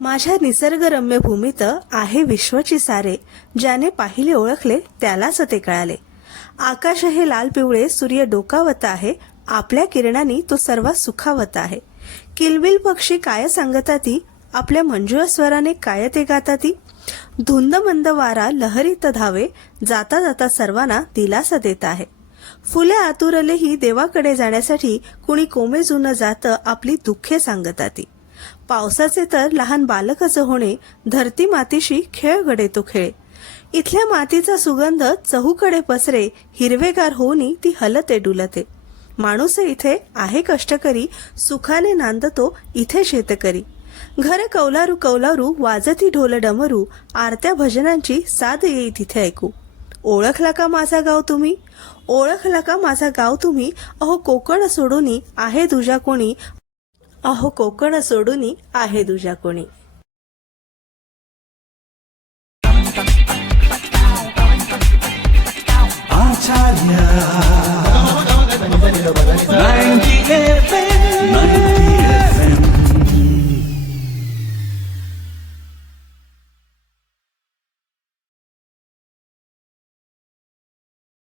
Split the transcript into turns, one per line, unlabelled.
माझ्या निसर्गरम्य भूमीत आहे विश्वची सारे ज्याने पाहिले ओळखले त्यालाच ते कळाले. आकाश हे लाल पिवळे सूर्य डोकावत आहे आपल्या किरणानी तो सर्वात सुखावत आहे. किलबिल पक्षी काय सांगता ती आपल्या मंजुळस्वराने काय ते गाता ती मंद वारा लहरीत धावे जाता जाता सर्वांना दिलासा देत आहे. फुले आतुरलेही देवाकडे जाण्यासाठी कुणी कोमेजून जात आपली दुःखे सांगताती पावसाचे तर लहान बालकच होणे धरती मातीशी खेळ घडे तो खेळ. इथल्या मातीचा सुगंध चहूकडे पसरे हिरवेगार होऊनी ती हलते डुलते. माणूस इथे आहे कष्टकरी सुखाने नांदतो इथे शेतकरी. घर कौलारू कौलारू वाजती ढोल डमरू आरत्या भजनांची साथ येई तिथे ऐकू. ओळखला का माझा गाव तुम्ही? ओळखला का माझा गाव तुम्ही? अहो कोकण सोडूनी आहे तुझ्या कोणी? अहो कोकण सोडूनी आहे दुजा कोणी?